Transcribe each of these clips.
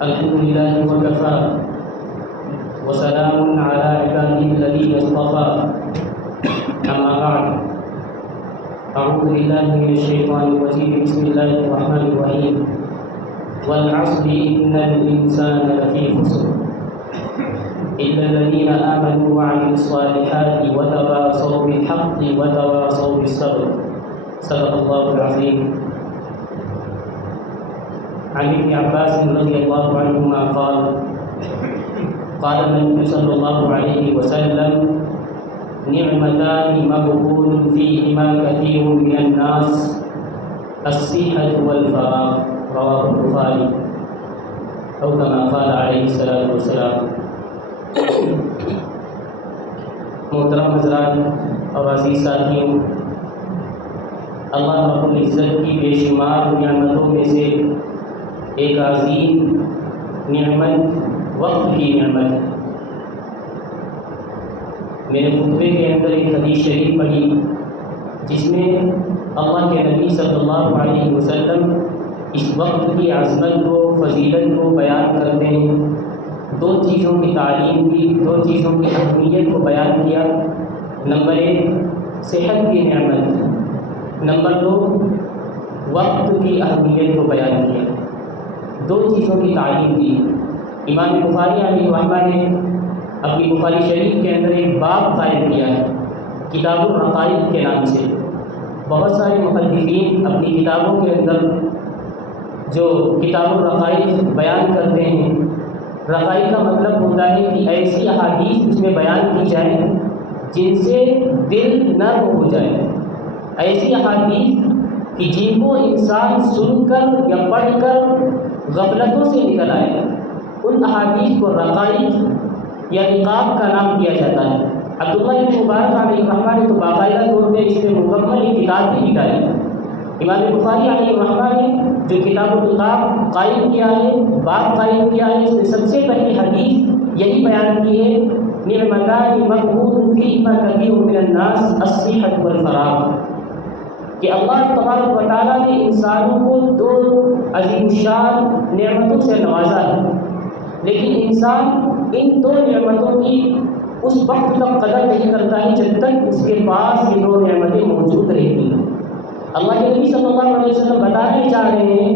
الحمد لله وكفى وسلام على عباده الذين اصطفى. أما بعد، أعوذ بالله من الشيطان الرجيم. بسم الله الرحمن الرحيم. والعصر إن الإنسان لفي خسر إلا الذين آمنوا وعملوا الصالحات وتواصوا بالحق وتواصوا بالصبر. صدق الله العظيم. عن ابن عباس رضي الله عنهما قال قال النبي صلى الله عليه وسلم: نعمتان مغبون فيهما كثير من الناس الصحة والفراغ. رواه البخاري أو كما قال عليه الصلاة والسلام. محترم حضرات اور عزیز ساتھیوں، اللہ رب العزت کی بے شمار نعمتوں میں سے ایک عظیم نعمت وقت کی نعمت ہے۔ میرے خطبے کے اندر ایک حدیث شریف پڑھی جس میں اللہ کے نبی صلی اللہ علیہ وسلم اس وقت کی عظمت کو، فضیلت کو بیان کرتے ہیں۔ دو چیزوں کی تعلیم دی، دو چیزوں کی اہمیت کو بیان کیا۔ نمبر 1 صحت کی نعمت، نمبر 2 وقت کی اہمیت کو بیان کیا۔ دو چیزوں کی تعلیم دی۔ امام بخاری علیہ رحمہ نے اپنی بخاری شریف کے اندر ایک باب قائم کیا ہے کتاب الرقائق کے نام سے۔ بہت سارے محدثین اپنی کتابوں کے اندر جو کتاب الرقائق بیان کرتے ہیں، رقائق کا مطلب ہوتا ہے کہ ایسی احادیث اس میں بیان کی جائے جن سے دل نرم ہو جائے، ایسی احادیث کہ جن کو انسان سن کر یا پڑھ کر غفلتوں سے نکل آئے، ان احادیث کو رقائق یا نقاب کا نام دیا جاتا ہے۔ عبداللہ بن مبارک علیہ رحمہ نے تو باقاعدہ طور پہ اس میں مکمل ایک کتاب بھی نکالی۔ امام بخاری علیہ رحمہ نے جو کتاب النقاب قائم کیا ہے، باب قائم کیا ہے، اس میں سب سے پہلی حدیث یہی بیان کی ہے: نعمتان مغبون فیہما کثیر من الناس الصحۃ والفراغ، کہ اللہ تبارک و تعالیٰ نے انسانوں کو دو عظیم الشان نعمتوں سے نوازا ہے، لیکن انسان ان دو نعمتوں کی اس وقت تک قدر نہیں کرتا ہے جب تک اس کے پاس یہ دو نعمتیں موجود رہتی ہیں۔ اللہ کے نبی صلی اللہ علیہ وسلم بتانے جا رہے ہیں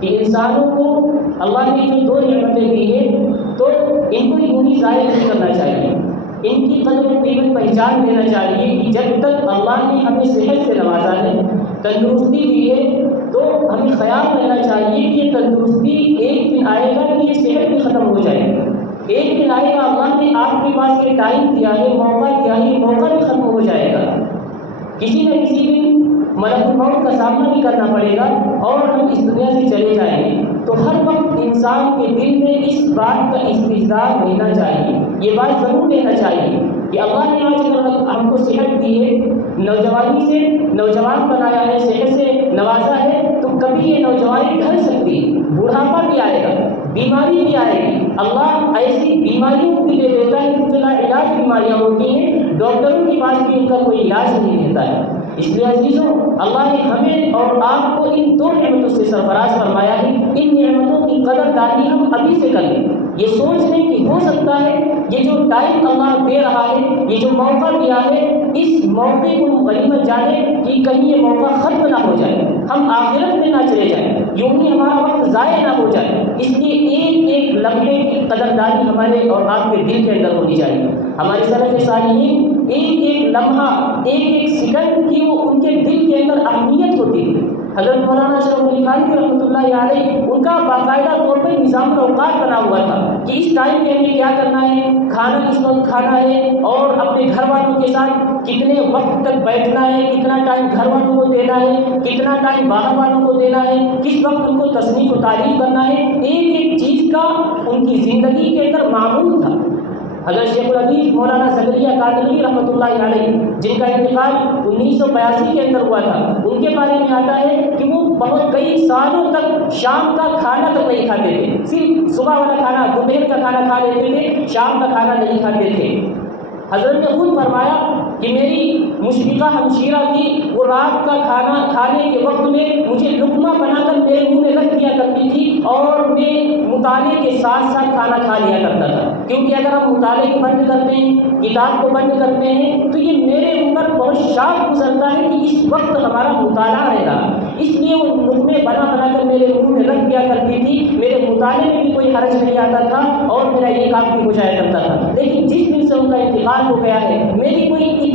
کہ انسانوں کو اللہ نے جو دو نعمتیں دی ہیں تو ان کو یوں ہی ضائع نہیں کرنا چاہیے، ان کی قدر و قیمت پہچان دینا چاہیے کہ جب تک اللہ نے ہمیں صحت سے نوازا ہے، تندرستی دی ہے، تو ہمیں خیال رہنا چاہیے کہ یہ تندرستی ایک دن آئے گا کہ یہ صحت بھی ختم ہو جائے گی، ایک دن آئے گا اللہ نے آپ کے پاس یہ ٹائم دیا ہے، موقع دیا ہے، یہ موقع بھی ختم ہو جائے گا، کسی نہ کسی دن ملک الموت کا سامنا بھی کرنا پڑے گا اور ہم اس دنیا سے چلے جائیں گے۔ تو ہر وقت انسان کے دل میں اس بات کا استحضار رہنا چاہیے، یہ بات ضرور رہنا چاہیے کہ اللہ نے آج اگر ہم کو صحت دی ہے، نوجوانی سے نوجوان بنایا ہے، صحت سے نوازا ہے، تو کبھی یہ نوجوانی ڈھل سکتی ہے، بڑھاپا بھی آئے گا، بیماری بھی آئے گی۔ اللہ ایسی بیماریوں کو بھی دے دیتا ہے کہ جو لاعلاج بیماریاں ہوتی ہیں، ڈاکٹروں کے پاس بھی ان کا کوئی علاج نہیں دیتا ہے۔ اس لیے عزیزوں، اللہ نے ہمیں اور آپ کو ان دو نعمتوں سے سرفراز فرمایا ہے۔ ان نعمتوں کی قدردانی ہم ابھی سے کر لیں، یہ سوچ لیں کہ ہو سکتا ہے یہ جو ٹائم اللہ دے رہا ہے، یہ جو موقع دیا ہے، اس موقع کو ہم غنیمت جانیں کہ کہیں یہ موقع ختم نہ ہو جائے، ہم آخرت میں نہ چلے جائیں، یوں ہی ہمارا وقت ضائع نہ ہو جائے۔ اس لیے ایک ایک لمحے کی قدردانی ہمارے اور آپ کے دل کے اندر ہونی چاہیے۔ ہمارے سلف صالحین ایک ایک لمحہ، ایک ایک سیکنڈ کی وہ ان کے دل کے اندر اہمیت ہوتی تھی۔ حضرت مولانا شرف علی خانوی رحمۃ اللہ علیہ، ان کا باقاعدہ طور پر نظام الاوقات بنا ہوا تھا کہ اس ٹائم میں ہمیں کیا کرنا ہے، کھانا کس وقت کھانا ہے، اور اپنے گھر والوں کے ساتھ کتنے وقت تک بیٹھنا ہے، کتنا ٹائم گھر والوں کو دینا ہے، کتنا ٹائم باہر والوں کو دینا ہے، کس وقت ان کو تصنیف و تعریف کرنا ہے، ایک ایک چیز کا ان کی زندگی کے اندر معمول تھا۔ حضرت شیخ الحدیث مولانا زکریا کاندھلوی رحمۃ اللہ علیہ، جن کا انتقال 1982 کے اندر ہوا تھا، ان کے بارے میں آتا ہے کہ وہ بہت کئی سالوں تک شام کا کھانا تک نہیں کھاتے تھے، صرف صبح والا کھانا، دوپہر کا کھانا کھا لیتے تھے، شام کا کھانا نہیں کھاتے تھے۔ حضرت نے خود فرمایا کہ میری مشفقہ ہمشیرہ تھی، وہ رات کا کھانا کھانے کے وقت میں مجھے لقمہ بنا کر میرے منہ میں رکھ دیا کرتی تھی اور میں مطالعے کے ساتھ ساتھ کھانا کھا لیا کرتا تھا، کیونکہ اگر ہم مطالعے کو بند کرتے ہیں، کتاب کو بند کرتے ہیں، تو یہ میرے اوپر بہت شاق گزرتا ہے کہ اس وقت ہمارا مطالعہ رہ رہا، اس لیے وہ لقمے بنا بنا کر میرے منہ میں رکھ دیا کرتی تھی، میرے مطالعے میں بھی کوئی حرج نہیں آتا تھا اور میرا یہ کام بھی ہو جایا کرتا تھا۔ لیکن جس دن سے ان کا انتقال ہو گیا ہے، میری کوئی اس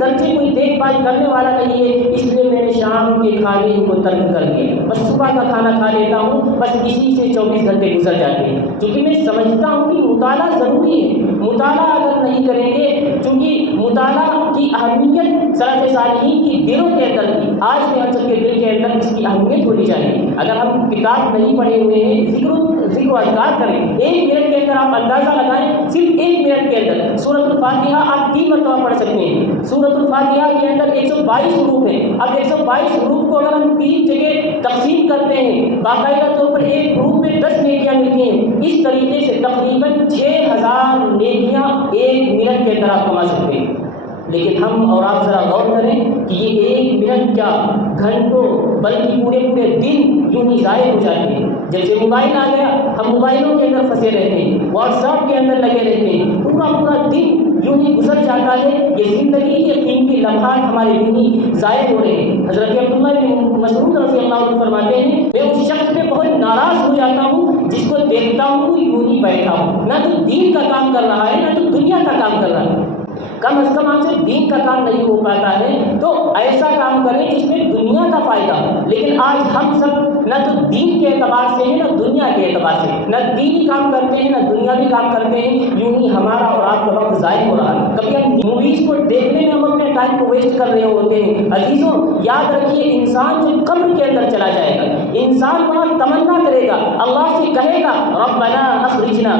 درجے کوئی دیکھ بھال کرنے والا نہیں ہے، اس لیے میں نے شام کے کھانے کو ترک کر دیا، بس صبح کا کھانا کھا لیتا ہوں، بس اسی سے 24 گھنٹے گزر جاتے ہیں، کیونکہ میں سمجھتا ہوں کہ مطالعہ ضروری ہے۔ مطالعہ اگر نہیں کریں گے، چونکہ مطالعہ کی اہمیت سلف صالحین کی دلوں کے اندر تھی، آج بھی ہم سب کے دل کے اندر اس کی اہمیت ہونی چاہیے۔ اگر ہم کتاب نہیں پڑھے ہوئے ہیں، ذکر و اذکار کریں، 1 منٹ کے اندر آپ اندازہ لگائیں، صرف 1 منٹ کے اندر سورۃ الفاتحہ آپ 3 مرتبہ پڑھ سکتے ہیں۔ سورۃ الفاتحہ کے اندر 122 حروف ہیں، اب 122 حروف کو اگر ہم 3 جگہ تقسیم کرتے ہیں، باقاعدہ طور پر ایک حروف میں 10 نیکیاں ملتی ہیں، اس طریقے سے تقریباً 6000 نیکیاں 1 منٹ کے اندر آپ کما سکتے ہیں۔ لیکن ہم اور آپ ذرا غور کریں کہ یہ 1 منٹ کیا گھنٹوں بلکہ پورے دن یوں ہی ضائع ہو جاتے ہیں۔ جب سے موبائل آ گیا، ہم موبائلوں کے اندر پھنسے رہتے ہیں، واٹس ایپ کے اندر لگے رہتے ہیں، پورا دن یوں ہی گزر جاتا ہے، یہ زندگی کے قیمتی لمحات ہمارے یوں ہی ضائع ہو رہے ہیں۔ حضرت عبداللہ بن مسعود رضی اللہ عنہ فرماتے ہیں، میں اس شخص پہ بہت ناراض ہو جاتا ہوں جس کو دیکھتا ہوں یوں ہی بیٹھا ہوں، نہ تو دین کا کام کر رہا ہے نہ تو دنیا کا کام کر رہا ہے۔ کم از کم آپ سے دین کا کام نہیں ہو پاتا ہے تو ایسا کام کریں جس میں دنیا کا فائدہ ہو۔ لیکن آج ہم سب نہ تو دین کے اعتبار سے ہیں نہ دنیا کے اعتبار سے، نہ دینی کام کرتے ہیں نہ دنیاوی کام کرتے ہیں، یوں ہی ہمارا اور آپ کا وقت ضائع ہو رہا ہے۔ کبھی ہم موویز کو دیکھنے میں ہم اپنے ٹائم کو ویسٹ کر رہے ہوتے ہیں۔ عزیزوں یاد رکھیے، انسان جو قبر کے اندر چلا جائے گا، انسان وہاں تمنا کرے گا، اللہ سے کہے گا ربنا اخرجنا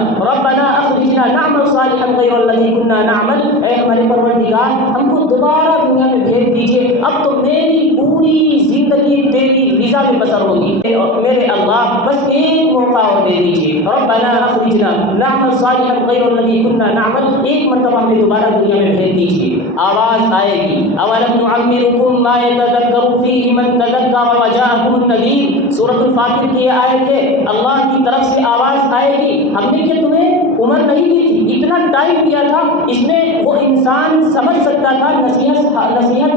نعمل صالحا غیر الذی کنا نعمل، اے ہمارے پروردگار ہم کو دوبارہ دنیا میں بھیج دیجیے، اب تو میری پوری زندگی تیری رضا میں بسر ہوگی، اور میرے اللہ بس ایک موقع اور دے دیجیے، ربنا اخرجنا نعمل صالحا غیر الذی کنا نعمل، ایک مرتبہ ہمیں دوبارہ دنیا میں بھیج دیجیے۔ آواز آئے گی، اولم نعمرکم ما یتذکر فیہ من تذکر وجاءکم النذیر، سورۃ الفاتر کی آیت ہے، اللہ کی طرف سے آواز آئے گی، ہم نے کیا تمہیں عمر نہیں دی تھی، اتنا ٹائم دیا تھا، اس میں وہ انسان سمجھ سکتا تھا، نصیحت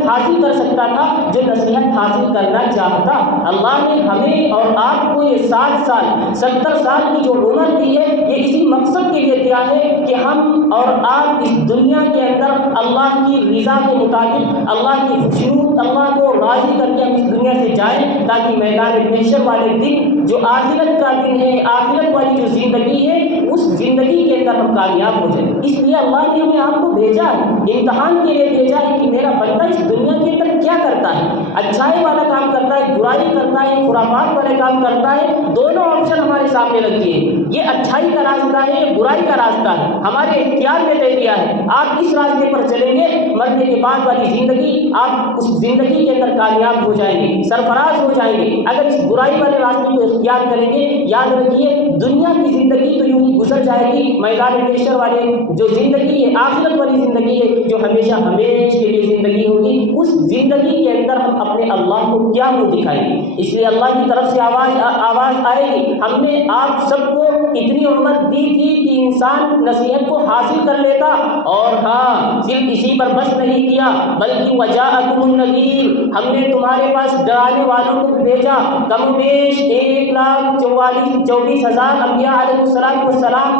حاصل کر سکتا تھا جو نصیحت حاصل کرنا چاہتا۔ اللہ نے ہمیں اور آپ کو یہ 60 سال 70 سال کی جو عمر دی ہے، یہ اسی مقصد کے لیے دیا ہے کہ ہم اور آپ اس دنیا کے اندر اللہ کی رضا کے مطابق، اللہ کی خوشنود، اللہ کو راضی کر کے ہم اس دنیا سے جائیں، تاکہ میدان محشر والے دن جو آخرت کا دن ہے، آخرت والی جو زندگی ہے، اس زندگی کے اندر ہم کامیاب ہو جائیں۔ اس لیے اللہ نے ہمیں آپ کو بھیجا ہے، امتحان کے لیے بھیجا ہے کہ میرا بندہ اس دنیا کے اندر کیا کرتا ہے، اچھائی والا کام کرتا ہے، برائی کرتا ہے، خرافات والے کام کرتا ہے، دونوں آپشن ہمارے سامنے رکھ دیے، یہ اچھائی کا راستہ ہے، یہ برائی کا راستہ ہے، ہمارے اختیار میں دے دیا ہے، آپ اس راستے پر چلیں گے، مرنے کے بعد والی زندگی آپ اس زندگی کے اندر کامیاب ہو جائیں گے، سرفراز ہو جائیں گے۔ اگر اس برائی والے راستے کو اختیار کریں گے، یاد رکھیے دنیا کی زندگی تو یوں ہی گزر جائے گی، میدان محشر والے جو زندگی ہے، آخرت والی زندگی ہے، جو ہمیشہ ہمیشہ کے لیے زندگی ہوگی، اس زندگی کے اندر ہم اپنے اللہ کو کیا منہ دکھائیں گے۔ اس لیے اللہ کی طرف سے آواز آئے گی، ہم نے آپ سب کو اتنی عمر دی تھی کہ انسان نصیحت کو حاصل کر لیتا، اور ہاں صرف اسی پر بس نہیں کیا بلکہ وجاءکم النذیر، ہم نے تمہارے پاس ڈرانے والوں کو بھیجا، کم و بیش 1,44,000 انبیاء علیہ السلام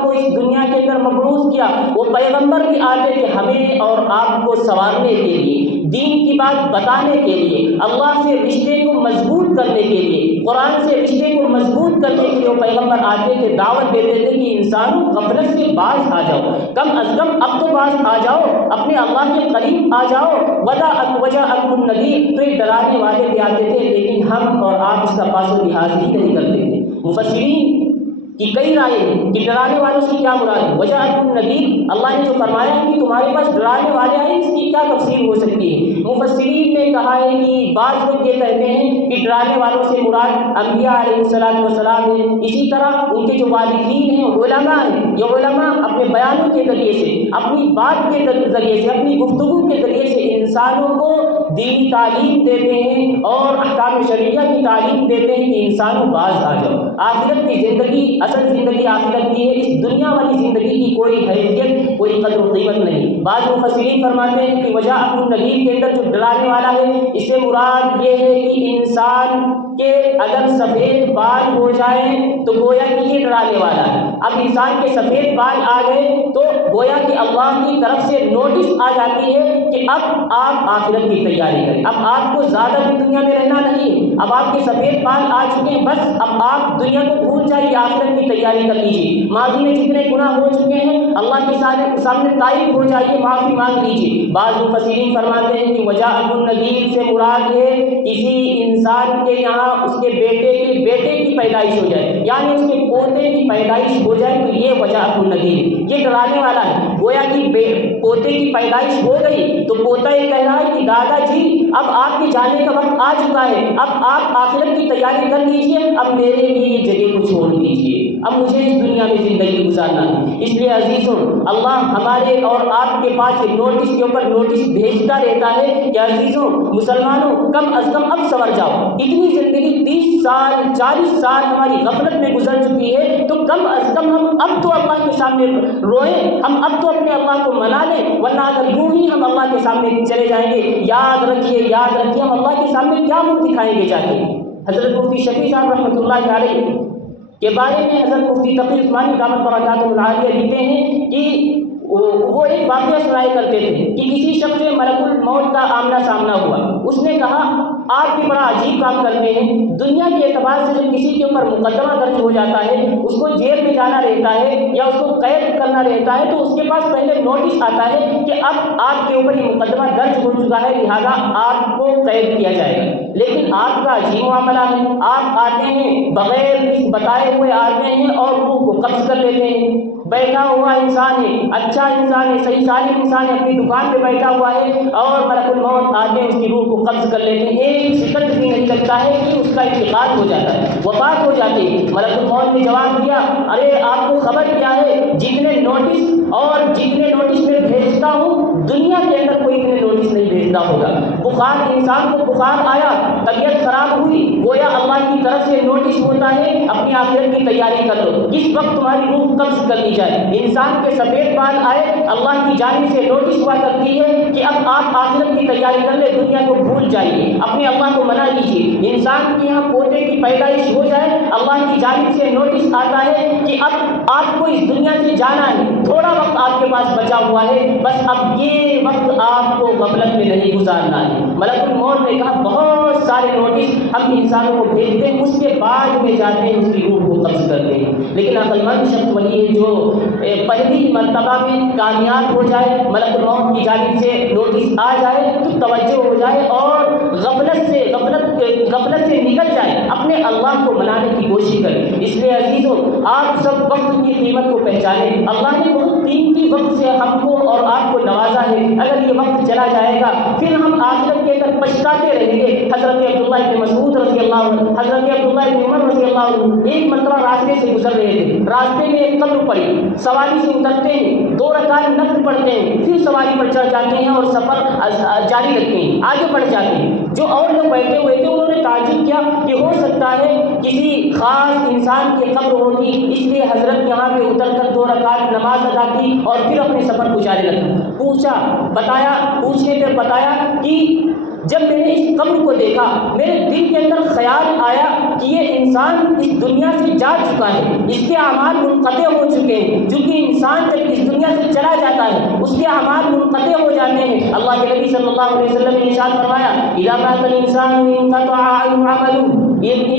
کو اس دنیا کے اندر مبعوث کیا، وہ پیغمبر بھی آتے تھے ہمیں اور آپ کو سنوارنے کے لیے، دین کی بات بتانے کے لیے، اللہ سے رشتے کو مضبوط کرنے کے لیے، قرآن سے رشتے کو مضبوط کرنے کے لیے وہ پیغمبر آتے تھے، دعوت دیتے تھے کہ انسانوں غفلت سے باز آ جاؤ، کم از کم اب تو باز آ جاؤ، اپنے اللہ کے قریب آ جاؤ، وجاءکم النذیر، تو یہ ڈرانے والے بھی آتے تھے، لیکن ہم اور آپ اس کا پاس و لحاظ ہی نہیں کرتے تھے۔ مفسرین کی کئی رائے ہیں کہ ڈرانے والوں سے کیا مراد ہے۔ وجاءکم نذیر، اللہ نے جو فرمایا ہے کہ تمہارے پاس ڈرانے والے آئے، اس کی کیا تفسیر ہو سکتی ہے؟ مفسرین نے کہا ہے کہ بعض لوگ یہ کہتے ہیں کہ ڈرانے والوں سے مراد انبیاء علیہ السلام ہے، اسی طرح ان کے جو والدین ہیں، علماء ہیں، یہ علماء اپنے بیانوں کے ذریعے سے، اپنی بات کے ذریعے سے، اپنی گفتگو کے ذریعے سے انسانوں کو دینی تعلیم دیتے ہیں اور احکام شرعیہ کی تعلیم دیتے ہیں کہ انسانوں باز آ جاؤ۔ آخرت کی زندگی، اصل زندگی آخرت کی ہے، اس دنیا والی زندگی کی کوئی حیثیت، کوئی قدر و قیمت نہیں۔ بعض مفسرین فرماتے ہیں کہ وجاءکم النذیر کے اندر جو ڈرانے والا ہے، اس سے مراد یہ ہے کہ انسان کہ اگر سفید بال ہو جائیں تو گویا کہ یہ ڈرانے والا ہے۔ اب انسان کے سفید بال آ گئے تو گویا کہ اللہ کی طرف سے نوٹس آ جاتی ہے کہ اب آپ آخرت کی تیاری کریں، اب آپ کو زیادہ بھی دنیا میں رہنا نہیں، اب آپ کے سفید بال آ چکے ہیں، بس اب آپ دنیا کو بھول جائیے، آخرت کی تیاری کر لیجیے۔ ماضی میں جتنے گناہ ہو چکے ہیں اللہ کے سامنے تائب ہو جائیے، معافی مانگ لیجیے۔ بعض مفسرین فرماتے ہیں کہ وجاءکم النذیر سے مراد ہے کسی انسان کے یہاں اس کے بیٹے کی پیدائش ہو جائے، یعنی اس کے پوتے کی پیدائش ہو جائے تو یہ وجاءکم النذیر، یہ ڈرانے والا ہے۔ گویا کہ پوتے کی پیدائش ہو گئی تو پوتا یہ کہہ رہا ہے کہ دادا جی اب آپ کے جانے کا وقت آ چکا ہے، اب آپ آخرت کی تیاری کر لیجیے، اب میرے لیے یہ جگہ کو چھوڑ دیجیے، اب مجھے اس دنیا میں زندگی گزارنا ہے۔ اس لیے عزیزوں، اللہ ہمارے اور آپ کے پاس نوٹس کے اوپر نوٹس بھیجتا رہتا ہے کہ عزیزوں مسلمانوں کم از کم اب سنور جاؤ، اتنی زندگی 30 سال 40 سال ہماری غفلت میں گزر چکی ہے، تو کم از کم ہم اب تو اللہ کے سامنے روئیں، ہم اب تو اپنے اللہ کو منا لیں، ورنہ اگر یوں ہی ہم اللہ کے سامنے چلے جائیں گے، یاد رکھیے ہم اللہ کے سامنے کیا منہ دکھائیں گے جا کے۔ حضرت مفتی شفیع صاحب رحمۃ اللہ علیہ کے بارے میں حضرت مفتی تقی عثمانی دامت برکاتہ العالیہ لکھتے ہیں کہ وہ ایک واقعہ سنایا کرتے تھے کہ کسی شخص سے ملک الموت کا آمنا سامنا ہوا۔ اس نے کہا آپ بھی بڑا عجیب کام کرتے ہیں، دنیا کے اعتبار سے جب کسی کے اوپر مقدمہ درج ہو جاتا ہے، اس کو جیل میں جانا رہتا ہے یا اس کو قید کرنا رہتا ہے، تو اس کے پاس پہلے نوٹس آتا ہے کہ اب آپ کے اوپر یہ مقدمہ درج ہو چکا ہے، لہٰذا آپ کو قید کیا جائے گا۔ لیکن آپ کا عجیب معاملہ ہے، آپ آتے ہیں بغیر بتائے ہوئے آتے ہیں اور روح کو قبض کر لیتے ہیں۔ بیٹھا ہوا انسان ہے، اچھا انسان ہے، صحیح سالم انسان ہے، اپنی دکان پہ بیٹھا ہوا ہے اور ملک الموت آتے ہیں، اس کی روح کو قبض کر لیتے ہیں۔ ایک سیکنڈ بھی نہیں لگتا ہے کہ اس کا انتقال ہو جاتا ہے، وفات ہو جاتی ہے۔ ملک الموت نے جواب دیا، ارے آپ کو خبر کیا ہے، جتنے نوٹس میں بھیجتا ہوں دنیا کے اندر کوئی اتنے نوٹس نہیں بھیجتا ہوگا۔ بخار، انسان کو بخار آیا، طبیعت خراب ہوئی، گویا اللہ کی طرف سے نوٹس ہوتا ہے اپنی آخرت کی تیاری کر لو، کس وقت تمہاری روح قبض کر لی جائے۔ انسان کے سفید بال آئے، اللہ کی جانب سے نوٹس ہوا کرتی ہے کہ اب آپ آخرت کی تیاری کر لیں، دنیا کو بھول جائیے، اپنے اللہ کو منا لیجیے۔ انسان کے یہاں پوتے کی پیدائش ہو جائے، اللہ کی جانب سے نوٹس آتا ہے کہ اب آپ کو اس دنیا سے جانا ہے، تھوڑا وقت آپ کے پاس بچا ہوا ہے، بس اب یہ وقت آپ کو غفلت میں نہیں گزارنا ہے۔ ملک الموت نے کہا بہت سارے نوٹس ہم انسانوں کو بھیجتے ہیں، اس کے بعد میں جاتے ہیں اس کی روح کو قبض کرتے ہیں، لیکن عقل مند شخص وہی ہے جو پہلی مرتبہ میں کامیاب ہو جائے، ملک الموت کی جانب سے نوٹس آ جائے تو توجہ ہو جائے اور غفلت سے نکل جائے، اپنے اللہ کو منانے کی کوشش کرے۔ اس لیے عزیزوں، آپ سب وقت کی قیمت کو پہچانیں، اللہ نے بہت قیمتی وقت سے ہم کو اور آپ کو نوازا ہے، اگر یہ وقت چلا جائے گا پھر ہم آخرت کے اندر پچھتاتے رہیں گے۔ حضرت عبداللہ ابن مسعود رضی اللہ عنہ، حضرت عبداللہ ابن عمر رضی اللہ عنہ ایک مرتبہ راستے سے گزر رہے تھے، راستے میں ایک قبر پڑی، سواری سے اترتے ہیں، 2 رکعت نفل پڑھتے ہیں، پھر سواری پر چڑھ جاتے ہیں اور سفر جاری رکھتے ہیں، آگے بڑھ جاتے ہیں۔ جو اور لوگ بیٹھے ہوئے تھے انہوں نے تعجب کیا کہ ہو سکتا ہے کسی خاص انسان کی قبر ہوگی، اس لیے حضرت یہاں پہ اتر کر 2 رکعت نماز ادا کی اور پھر اپنے سفر کو جاری رکھا۔ پوچھنے پہ بتایا کہ جب میں نے اس قبر کو دیکھا میرے دل کے اندر خیال آیا کہ یہ انسان اس دنیا سے جا چکا ہے، اس کے اعمال منقطع ہو چکے ہیں، چونکہ انسان جب اس دنیا سے چلا جاتا ہے اس کے اعمال منقطع ہو جاتے ہیں۔ اللہ کے نبی صلی اللہ علیہ وسلم نے ارشاد فرمایا، اذا مات الانسان انقطع عنه عمله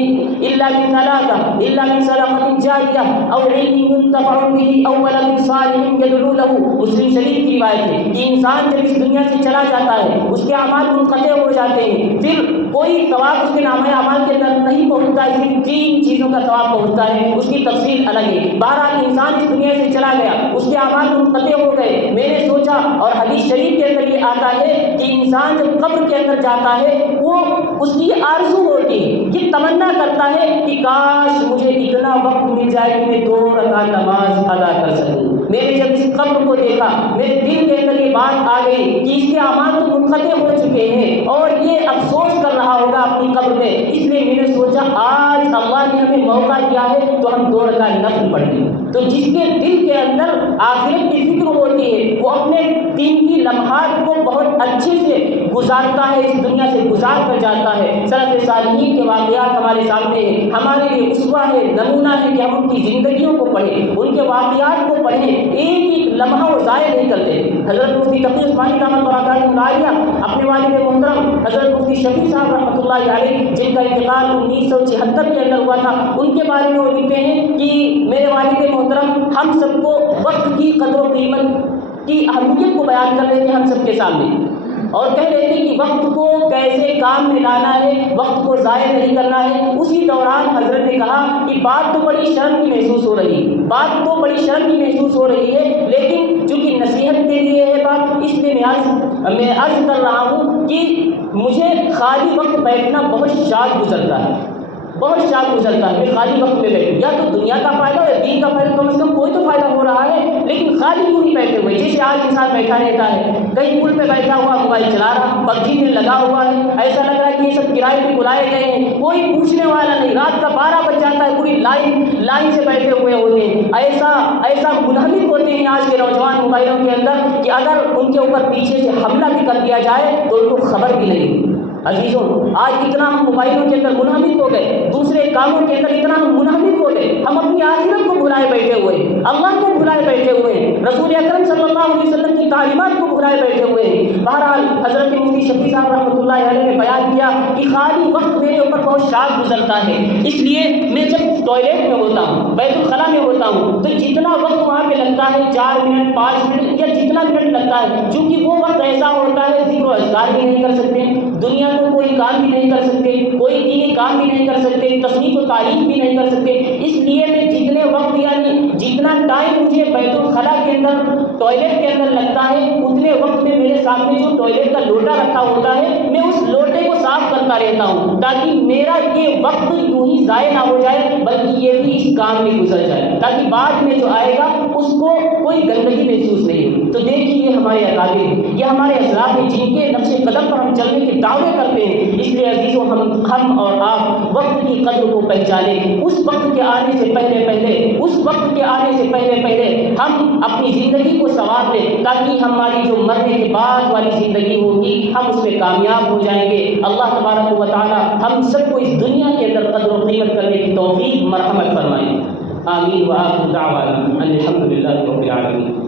الا من ثلاثه، الا من صدقه جاريه او علم ينتفع به او ولد صالح يدعو له۔ مسلم شریف کی روایت ہے کہ انسان جب اس دنیا سے چلا جاتا ہے اس کے اعمال منقطع ہو جاتے ہیں، پھر کوئی ثواب اس کے نامہ اعمال کے اندر نہیں پہنچتا ہے، صرف 3 چیزوں کا ثواب پہنچتا ہے، اس کی تفصیل الگ ہے۔ بہرحال انسان اس دنیا سے چلا گیا، اس کے اعمال منقطع ہو گئے۔ میں نے سوچا، اور حدیث شریف کے اندر یہ آتا ہے کہ انسان جب قبر کے اندر جاتا ہے وہ اس کی آرزو ہوتی ہے، یہ تمنا کرتا ہے کہ کاش مجھے اتنا وقت مل جائے کہ میں 2 رکعت نماز ادا کر سکوں۔ میں نے جب اس قبر کو دیکھا میرے دل کے اندر یہ بات آ گئی کہ اس کے اعمال تو منقطع ہو چکے ہیں اور یہ افسوس کر رہا ہوگا اپنی قبر میں، اس لیے میں نے سوچا آج اللہ نے ہمیں موقع دیا ہے تو ہم 2 رکعت نفل پڑھ لیں۔ تو جس کے دل کے اندر آخرت کی فکر ہوتی ہے وہ اپنے قیمتی لمحات کو بہت اچھے سے گزارتا ہے، اس دنیا سے گزار کر جاتا ہے۔ سلف صالحین کے واقعات ہمارے سامنے ہیں، ہمارے لیے اسوہ ہے، نمونہ ہے کہ ہم ان کی زندگیوں کو پڑھیں، ان کے واقعات کو پڑھیں، ایک ایک لمحہ وہ ضائع نہیں کرتے۔ حضرت مفتی تقی عثمانی دامت برکاتہ عالیہ اپنے والد محترم حضرت مفتی شفیع صاحب رحمۃ اللہ علیہ، جن کا انتقال 1976 کے اندر ہوا تھا، ان کے بارے میں وہ لکھتے ہیں کہ میرے والد محترم ہم سب کو وقت کی قدر و قیمت کی اہمیت کو بیان کر رہے تھے ہم سب کے سامنے، اور کہہ رہے تھے کہ وقت کو کیسے کام میں لانا ہے، وقت کو ضائع نہیں کرنا ہے۔ اسی دوران حضرت نے کہا کہ بات تو بڑی شرم کی محسوس ہو رہی ہے، بات تو بڑی شرم کی محسوس ہو رہی ہے، لیکن چونکہ نصیحت کے لیے ہے بات، اس لیے میں عرض کر رہا ہوں کہ مجھے خالی وقت بیٹھنا بہت شاد گزرتا ہے، بہت شاد گزرتا ہے۔ میں خالی وقت میں بیٹھوں، یا تو دنیا کا فائدہ یا دین کا فائدہ، کم از کم کوئی تو فائدہ ہو رہا ہے، لیکن خالی یوں ہی بیٹھے ہوئے جیسے آج انسان بیٹھا رہتا ہے، کہیں پل پہ بیٹھا ہوا موبائل چلا رہا، PUBG میں لگا ہوا ہے، ایسا لگ رہا ہے کہ یہ سب کرائے پہ بلائے گئے ہیں، کوئی پوچھنے والا نہیں، رات کا 12 بج جاتا ہے، پوری لائن سے بیٹھے ہوئے ہوتے ہیں۔ ایسا منہمک ہوتے ہیں آج کے نوجوان موبائلوں کے اندر کہ اگر ان کے اوپر پیچھے سے حملہ بھی کر دیا جائے تو ان کو خبر بھی نہیں۔ عزیزوں، آج اتنا ہم موبائلوں کے اندر منہمک ہو گئے، دوسرے کاموں کے اندر اتنا ہم منہمک ہو گئے، ہم اپنی آخرت کو بھلائے بیٹھے ہوئے ہیں، اللہ کو بھلائے بیٹھے ہوئے ہیں، رسول اکرم صلی اللہ علیہ وسلم کی تعلیمات کو بھلائے بیٹھے ہوئے ہیں۔ بہرحال حضرت مفتی شفیع صاحب رحمۃ اللہ علیہ نے بیان کیا کہ خالی وقت میرے اوپر بہت شاد گزرتا ہے، اس لیے میں جب ٹوائلٹ میں ہوتا ہوں، بیت الخلاء میں ہوتا ہوں، تو جتنا وقت وہاں پہ لگتا ہے 4 منٹ 5 منٹ یا جتنا منٹ لگتا ہے، چونکہ وہ وقت ایسا ہوتا ہے ذکر و اذکار بھی نہیں کر سکتے، دنیا کو کوئی کام بھی نہیں کر سکتے، کوئی دینی کام بھی نہیں کر سکتے، تصنیف و تعریف بھی نہیں کر سکتے، اس لیے میں جتنے وقت یعنی جتنا ٹائم مجھے بیت الخلاء کے اندر ٹوائلٹ کے اندر لگتا ہے، اتنے وقت میں میرے سامنے جو ٹوائلٹ کا لوٹا رکھا ہوتا ہے میں اس لوٹے کو صاف کرتا رہتا ہوں، تاکہ میرا یہ وقت یوں ہی ضائع نہ ہو جائے بلکہ یہ بھی اس کام میں گزر جائے، تاکہ بعد میں جو آئے گا اس کو کوئی گندگی محسوس نہیں ہو۔ تو دیکھیے یہ ہمارے اکابر، یہ ہمارے اسلاف ہیں جن کے نقش قدم پر ہم چلنے کے دعوے کرتے ہیں۔ اس لیے عزیزوں ہم اور آپ وقت کی قدر کو پہچانیں، اس وقت کے آنے سے پہلے ہم اپنی زندگی کو سنوار لیں، تاکہ ہماری جو مرنے کے بعد والی زندگی ہوگی ہم اس میں کامیاب ہو جائیں گے۔ اللہ تبارک و تعالی ہم سب کو اس دنیا کے اندر قدر و قیمت کرنے کی توفیق مرحمت فرمائے۔ آمین وآخر دعوانا ان الحمد للہ رب العالمین۔